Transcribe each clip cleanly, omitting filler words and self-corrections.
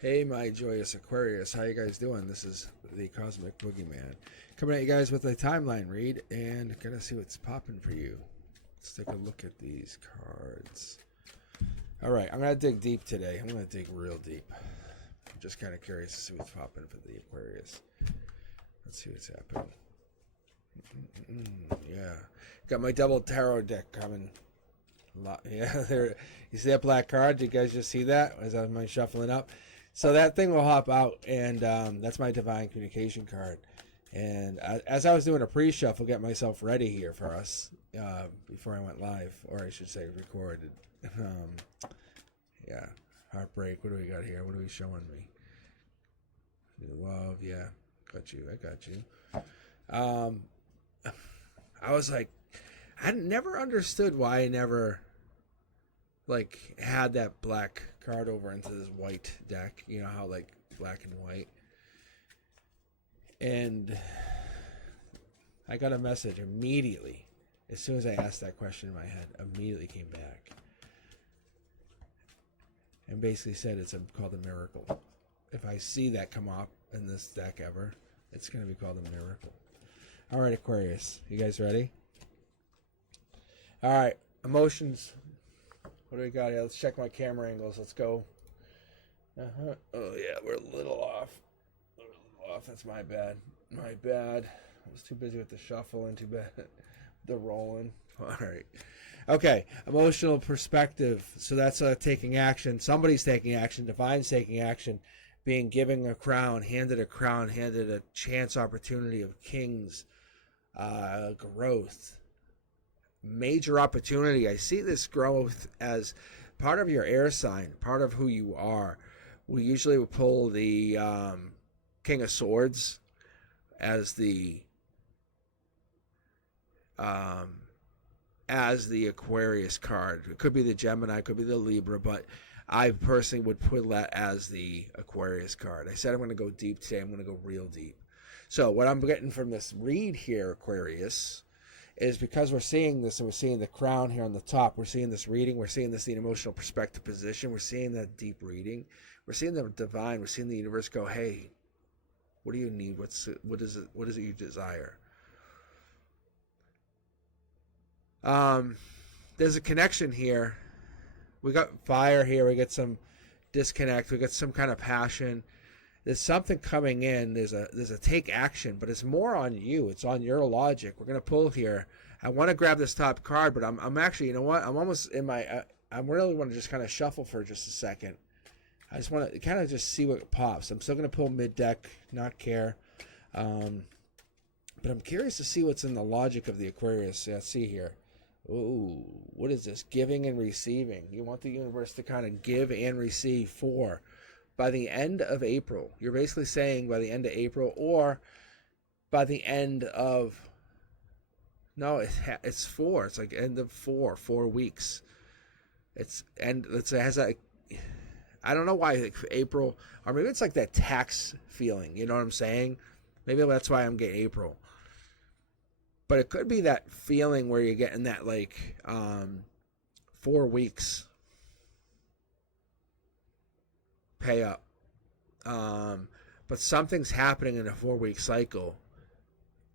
Hey, my joyous Aquarius, how you guys doing? This is the Cosmic Boogeyman coming at you guys with a timeline read and gonna see what's popping for you. Let's take a look at these cards. All right, I'm gonna dig deep today. I'm gonna dig real deep. I'm just kind of curious to see what's popping for the Aquarius. Let's see what's happening. Yeah, got my double tarot deck coming. Yeah, there. You see that black card? Did you guys just see that as I was shuffling up? So that thing will hop out, and that's my divine communication card. And as I was doing a pre-shuffle, get myself ready here for us before I went live, or I should say recorded. Yeah, heartbreak. What do we got here? What are we showing me? Love, yeah, got you. I got you. I was like, I never understood why I never had that black card over into this white deck. You know how black and white. And I got a message immediately. As soon as I asked that question in my head, immediately came back. And basically said it's called a miracle. If I see that come up in this deck ever, it's going to be called a miracle. All right, Aquarius. You guys ready? All right. Emotions. What do we got here? Let's check my camera angles. Let's go. Oh, yeah. We're a little off. That's my bad. My bad. I was too busy with the shuffle and too bad the rolling. All right. Okay. Emotional perspective. So that's taking action. Somebody's taking action. Divine's taking action. Being given a crown, handed a chance opportunity of kings, growth, major opportunity. I see this growth as part of your air sign, part of who you are. We usually would pull the King of Swords as the Aquarius card. It could be the Gemini, it could be the Libra, but I personally would put that as the Aquarius card. I said I'm going to go deep today. I'm going to go real deep. So what I'm getting from this read here, Aquarius, is because we're seeing this and we're seeing the crown here on the top. We're seeing this reading. We're seeing this the emotional perspective position. We're seeing that deep reading. We're seeing the divine. We're seeing the universe go, hey, what do you need? What is it you desire? There's a connection here. We got fire here. We got some disconnect. We got some kind of passion. There's something coming in. There's a take action, but it's more on you. It's on your logic. We're gonna pull here. I want to grab this top card, but I'm actually, you know what? I'm almost in my. I really want to just kind of shuffle for just a second. I just want to kind of just see what pops. I'm still gonna pull mid deck, not care. But I'm curious to see what's in the logic of the Aquarius. Yeah, see here. Ooh, what is this? Giving and receiving. You want the universe to kind of give and receive for by the end of April. You're basically saying by the end of April or by the end of... No, it's 4. It's like end of 4 weeks. It has that... I don't know why April... Or maybe it's like that tax feeling. You know what I'm saying? Maybe that's why I'm getting April. But it could be that feeling where you're getting that 4 weeks pay up. But something's happening in a 4-week cycle,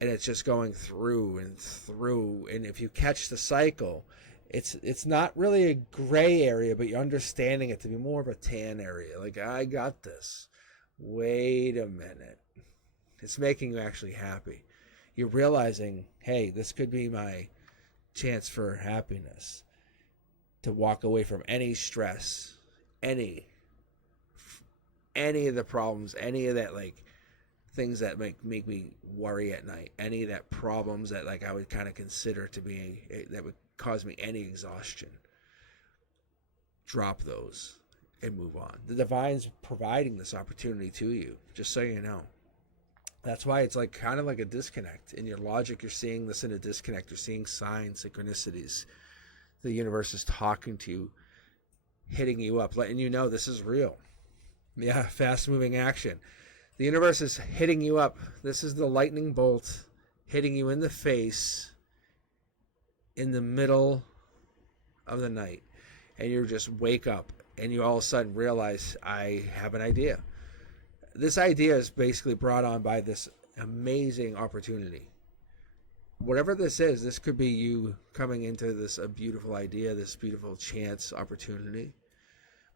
and it's just going through and through. And if you catch the cycle, it's not really a gray area, but you're understanding it to be more of a tan area. Like, I got this. Wait a minute. It's making you actually happy. You're realizing, hey, this could be my chance for happiness. To walk away from any stress, any of the problems, any of that things that make me worry at night, any of that problems that I would kind of consider to be that would cause me any exhaustion. Drop those and move on. The divine's providing this opportunity to you, just so you know. That's why it's kind of like a disconnect. In your logic, you're seeing this in a disconnect. You're seeing signs, synchronicities. The universe is talking to you, hitting you up, letting you know this is real. Yeah, fast-moving action. The universe is hitting you up. This is the lightning bolt hitting you in the face in the middle of the night. And you just wake up and you all of a sudden realize, I have an idea. This idea is basically brought on by this amazing opportunity. Whatever this is, this could be you coming into this a beautiful idea, this beautiful chance opportunity.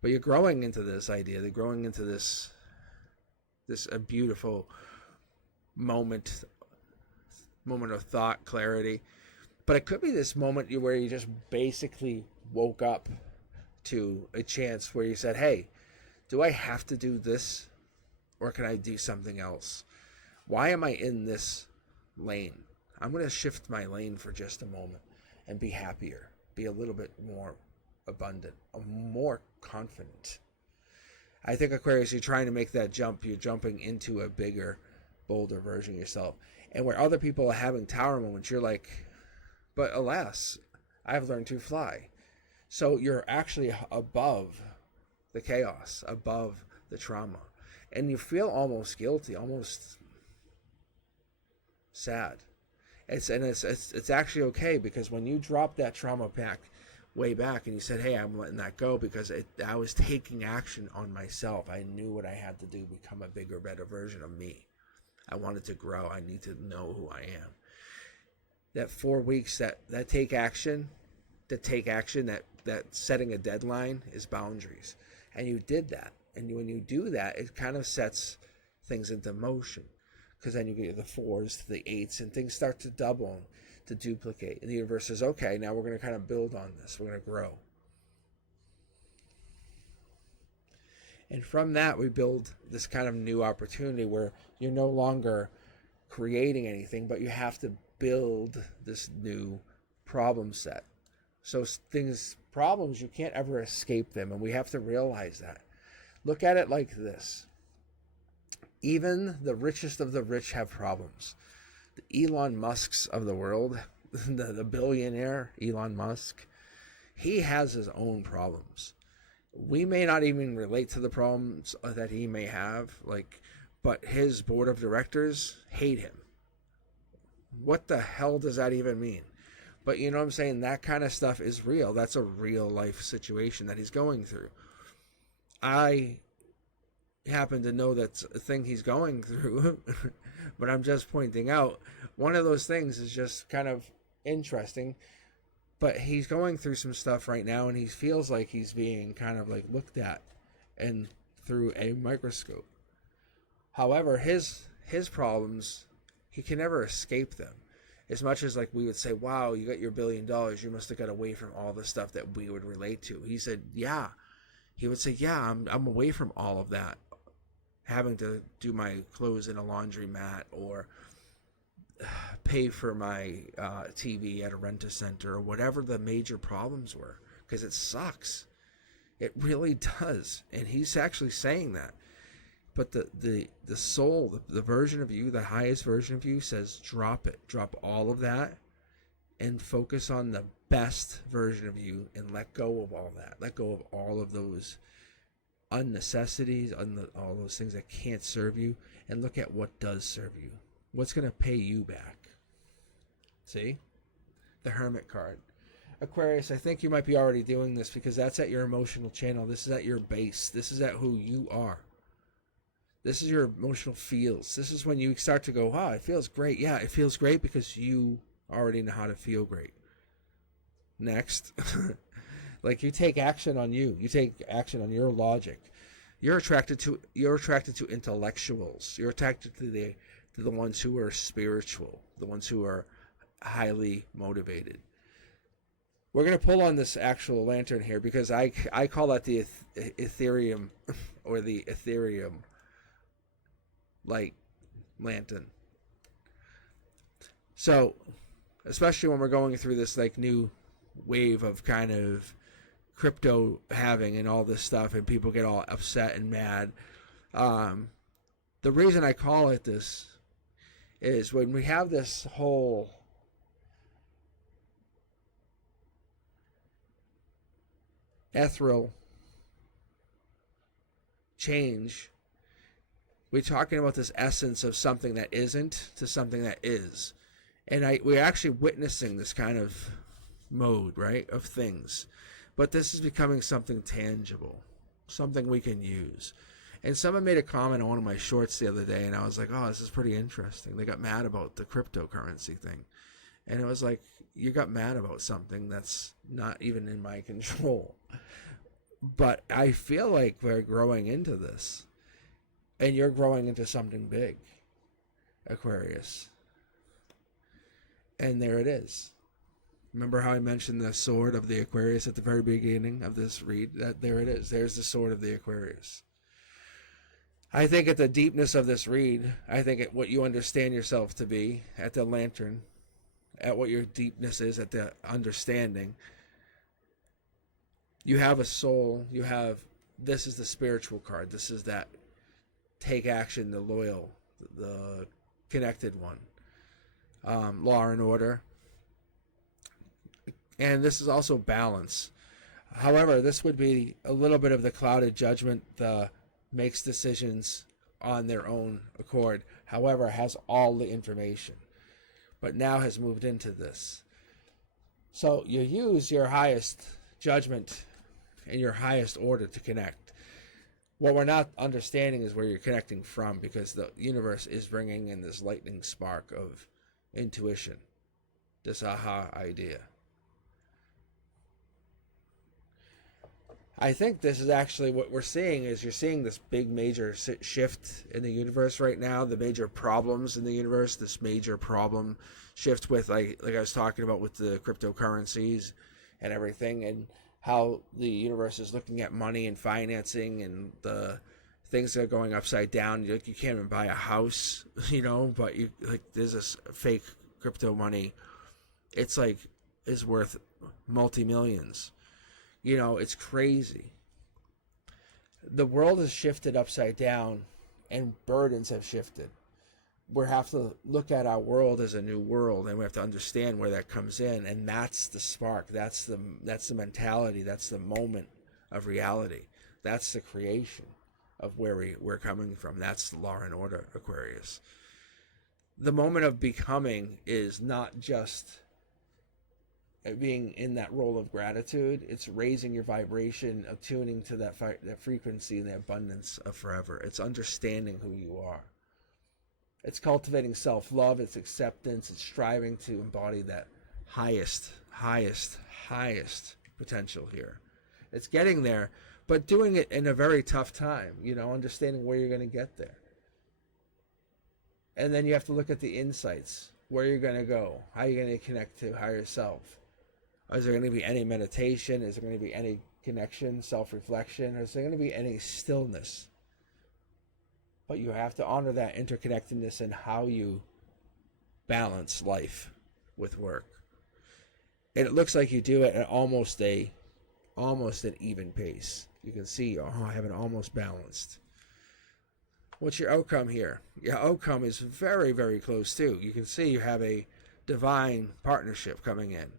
But you're growing into this idea. They're growing into this a beautiful moment of thought, clarity. But it could be this moment where you just basically woke up to a chance where you said, hey, do I have to do this, or can I do something else? Why am I in this lane? I'm going to shift my lane for just a moment and be happier, be a little bit more abundant, more confident. I think, Aquarius, you're trying to make that jump. You're jumping into a bigger, bolder version of yourself. And where other people are having tower moments, you're like, but alas, I've learned to fly. So you're actually above the chaos, above the trauma. And you feel almost guilty, almost sad. It's actually okay, because when you drop that trauma way back and you said, hey, I'm letting that go because I was taking action on myself. I knew what I had to do, become a bigger, better version of me. I wanted to grow. I need to know who I am. That 4 weeks, that take action, that setting a deadline is boundaries. And you did that. And when you do that, it kind of sets things into motion. Because then you get the 4s to the 8s, and things start to double, to duplicate. And the universe says, okay, now we're going to kind of build on this. We're going to grow. And from that, we build this kind of new opportunity where you're no longer creating anything, but you have to build this new problem set. So problems, you can't ever escape them, and we have to realize that. Look at it like this. Even the richest of the rich have problems. The Elon Musks of the world, the billionaire Elon Musk, he has his own problems. We may not even relate to the problems that he may have, but his board of directors hate him. What the hell does that even mean? But you know what I'm saying? That kind of stuff is real. That's a real life situation that he's going through. I happen to know that's a thing he's going through, but I'm just pointing out one of those things is just kind of interesting. But he's going through some stuff right now, and he feels like he's being kind of looked at and through a microscope. However, his problems, he can never escape them. As much as we would say, wow, you got your $1 billion, you must have got away from all the stuff that we would relate to. He said, yeah. He would say, yeah, I'm away from all of that. Having to do my clothes in a laundromat, or pay for my TV at a rent-a-center, or whatever the major problems were, because it sucks. It really does. And he's actually saying that. But the soul, the version of you, the highest version of you, says drop it. Drop all of that and focus on the best version of you, and let go of all that. Let go of all of those unnecessities, all those things that can't serve you, and look at what does serve you. What's going to pay you back? See? The Hermit card. Aquarius, I think you might be already doing this, because that's at your emotional channel. This is at your base. This is at who you are. This is your emotional feels. This is when you start to go, wow, it feels great. Yeah, it feels great because you already know how to feel great. Next. You take action on you. You take action on your logic. You're attracted to intellectuals. You're attracted to the ones who are spiritual, the ones who are highly motivated. We're going to pull on this actual lantern here, because I call that the ethereum, or the ethereum light lantern. So, especially when we're going through this new wave of kind of crypto halving and all this stuff, and people get all upset and mad. The reason I call it this is when we have this whole ethereal change, we're talking about this essence of something that isn't to something that is. And we're actually witnessing this kind of mode, right, of things. but this is becoming something tangible, something we can use. And someone made a comment on one of my shorts the other day, and I was like, oh, this is pretty interesting. They got mad about the cryptocurrency thing. And it was like, you got mad about something that's not even in my control. But I feel like we're growing into this. And you're growing into something big, Aquarius. And there it is. Remember how I mentioned the sword of the Aquarius at the very beginning of this read? There it is. There's the sword of the Aquarius. I think at the deepness of this read, I think at what you understand yourself to be, at the lantern, at what your deepness is, at the understanding, you have a soul, you have, this is the spiritual card, this is that take action, the loyal, the connected one, law and order. And this is also balance. However, this would be a little bit of the clouded judgment, the makes decisions on their own accord, however, has all the information, but now has moved into this. So you use your highest judgment and your highest order to connect. What we're not understanding is where you're connecting from, because the universe is bringing in this lightning spark of intuition, this aha idea. I think this is actually what we're seeing, is you're seeing this big major shift in the universe right now, the major problems in the universe, this major problem shift with, like I was talking about with the cryptocurrencies and everything, and how the universe is looking at money and financing and the things that are going upside down. You can't even buy a house, but there's this fake crypto money. It's like, is worth multi-millions. It's crazy. The world has shifted upside down, and burdens have shifted. We have to look at our world as a new world, and we have to understand where that comes in. And that's the spark. That's the mentality. That's the moment of reality. That's the creation of where we're coming from. That's the law and order, Aquarius. The moment of becoming is not just being in that role of gratitude. It's raising your vibration, attuning to that frequency and the abundance of forever. It's understanding who you are. It's cultivating self-love. It's acceptance. It's striving to embody that highest potential here. It's getting there, but doing it in a very tough time, understanding where you're going to get there. And then you have to look at the insights, where you're going to go, how you're going to connect to higher self. Is there going to be any meditation? Is there going to be any connection, self-reflection? Or is there going to be any stillness? But you have to honor that interconnectedness and how you balance life with work. And it looks like you do it at almost an even pace. You can see, I have it almost balanced. What's your outcome here? Your outcome is very, very close too. You can see you have a divine partnership coming in.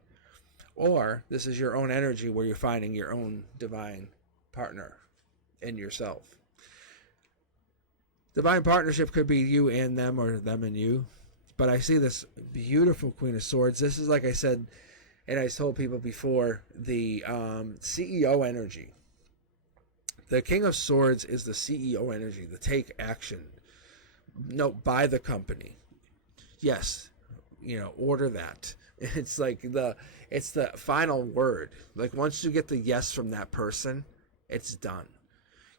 Or this is your own energy where you're finding your own divine partner in yourself. Divine partnership could be you and them, or them and you. But I see this beautiful Queen of Swords. This is, like I said, and I told people before, the CEO energy. The King of Swords is the CEO energy, the take action. No, buy the company. Yes, order that. It's like it's the final word. Like once you get the yes from that person, it's done.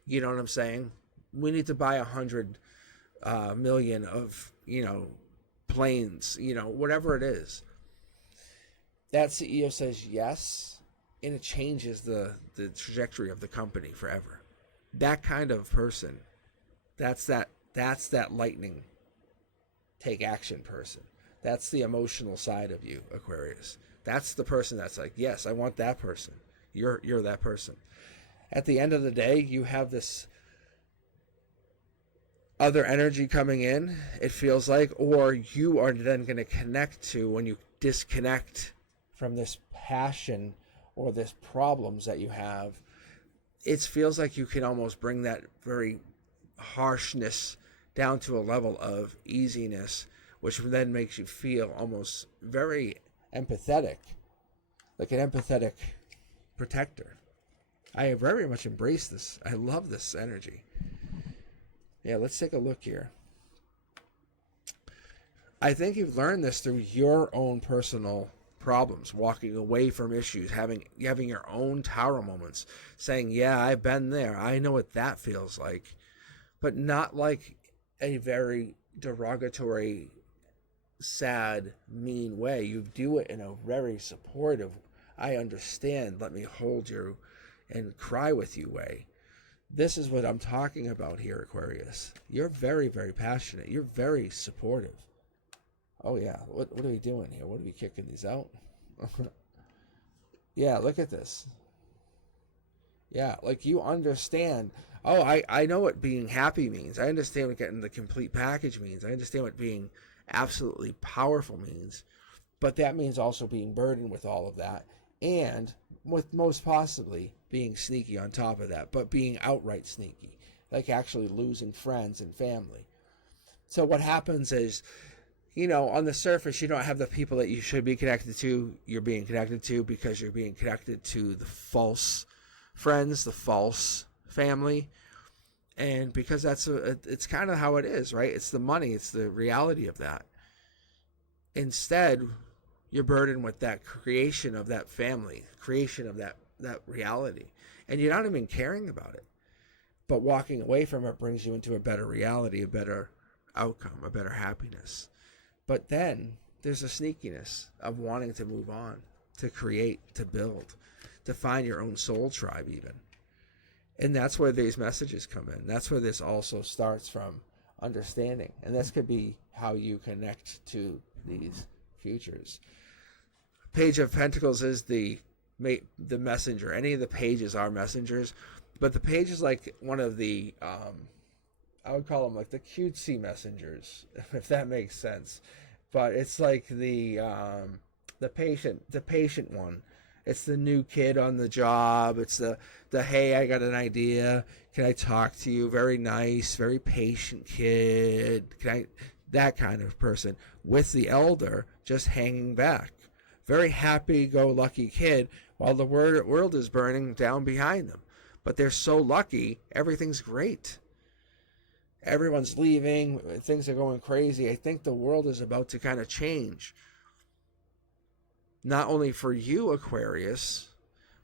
You know what I'm saying? We need to buy 100 million of, planes, whatever it is. That CEO says yes, and it changes the trajectory of the company forever. That kind of person, that's that lightning take action person. That's the emotional side of you, Aquarius. That's the person that's like, yes, I want that person. You're that person. At the end of the day, you have this other energy coming in, it feels like, or you are then going to connect to, when you disconnect from this passion or this problems that you have, it feels like you can almost bring that very harshness down to a level of easiness, which then makes you feel almost very empathetic, like an empathetic protector. I very much embrace this. I love this energy. Yeah, let's take a look here. I think you've learned this through your own personal problems, walking away from issues, having your own tower moments, saying, yeah, I've been there. I know what that feels like. But not like a very derogatory, sad, mean way. You do it in a very supportive, I understand, let me hold you and cry with you way. This is what I'm talking about here, Aquarius. You're very, very passionate. You're very supportive. Oh, yeah. What are we doing here? What are we kicking these out? Yeah, look at this. Yeah, like you understand. Oh, I know what being happy means. I understand what getting the complete package means. I understand what being absolutely powerful means. But that means also being burdened with all of that. And with most possibly being sneaky on top of that. But being outright sneaky. Like actually losing friends and family. So what happens is, you know, on the surface, you don't have the people that you should be connected to. You're being connected to because you're being connected to the false friends, the false family. And because it's kind of how it is, right? It's the money. It's the reality of that. Instead, you're burdened with that creation of that family, creation of that reality. And you're not even caring about it. But walking away from it brings you into a better reality, a better outcome, a better happiness. But then there's a sneakiness of wanting to move on, to create, to build, to find your own soul tribe even. And that's where these messages come in. That's where this also starts from, understanding. And this could be how you connect to these futures. Page of Pentacles is the messenger. Any of the pages are messengers. But the page is like one of the, I would call them like the cutesy messengers, if that makes sense. But it's like the patient one. It's the new kid on the job. It's the hey, I got an idea. Can I talk to you? Very nice, very patient kid. That kind of person. With the elder just hanging back. Very happy-go-lucky kid while the world is burning down behind them. But they're so lucky, everything's great. Everyone's leaving, things are going crazy. I think the world is about to kind of change. Not only for you, Aquarius,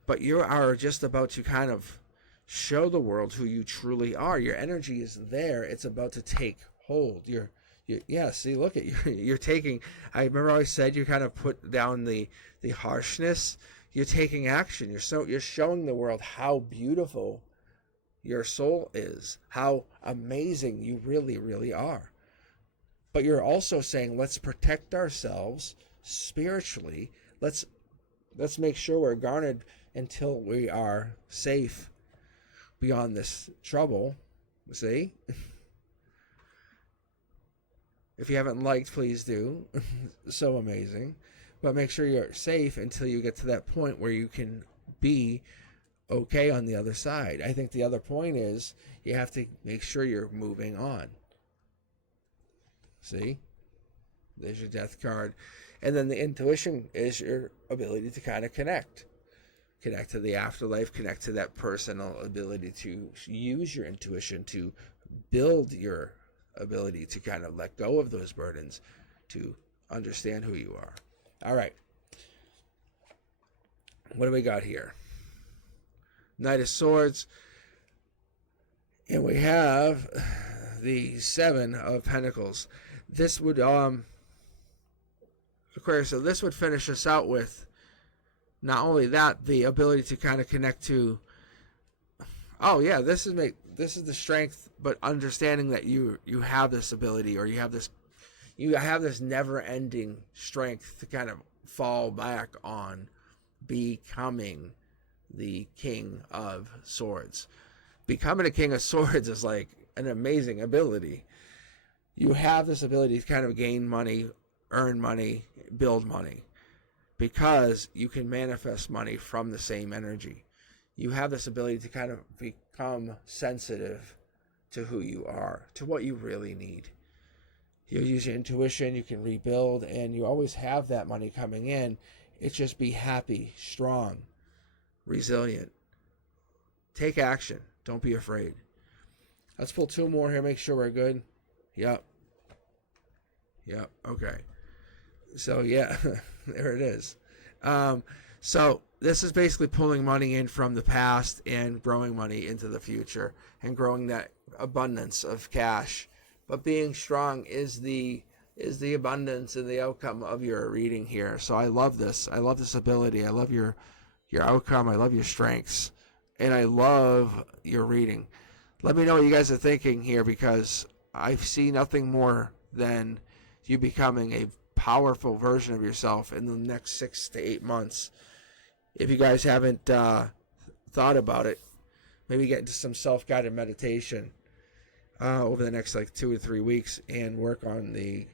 but you are just about to kind of show the world who you truly are. Your energy is there. It's about to take hold. Yeah, see, look at you. You're taking, I remember I always said you kind of put down the harshness. You're taking action. You're showing the world how beautiful your soul is, how amazing you really, really are. But you're also saying, let's protect ourselves spiritually. Let's make sure we're guarded until we are safe beyond this trouble. See? If you haven't liked, please do. So amazing. But make sure you're safe until you get to that point where you can be okay on the other side. I think the other point is you have to make sure you're moving on. See? There's your death card. And then the intuition is your ability to kind of connect to the afterlife, connect to that personal ability to use your intuition to build your ability to kind of let go of those burdens, to understand who you are. All right. What do we got here? Knight of Swords. And we have the Seven of Pentacles. This would, Aquarius, so this would finish us out with not only that, the ability to kind of connect to, oh yeah, this is the strength, but understanding that you have this ability, or you have this never-ending strength to kind of fall back on becoming the King of Swords. Becoming a King of Swords is like an amazing ability. You have this ability to kind of gain money, earn money, build money, because you can manifest money from the same energy. You have this ability to kind of become sensitive to who you are, to what you really need. You use your intuition, you can rebuild, and you always have that money coming in. It's just be happy, strong, resilient. Take action. Don't be afraid. Let's pull 2 more here. Make sure we're good. Yep. Okay. So yeah, there it is. So this is basically pulling money in from the past and growing money into the future and growing that abundance of cash. But being strong is the abundance and the outcome of your reading here. So I love this. I love this ability. I love your outcome. I love your strengths, and I love your reading. Let me know what you guys are thinking here, because I see nothing more than you becoming a powerful version of yourself in the next 6 to 8 months. If you guys haven't thought about it, maybe get into some self-guided meditation over the next 2 to 3 weeks and work on the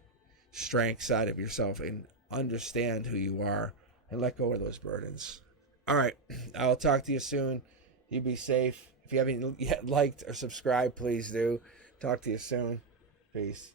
strength side of yourself and understand who you are and let go of those burdens. All right, I'll talk to you soon. You be safe. If you haven't yet liked or subscribed, please do. Talk to you soon. Peace.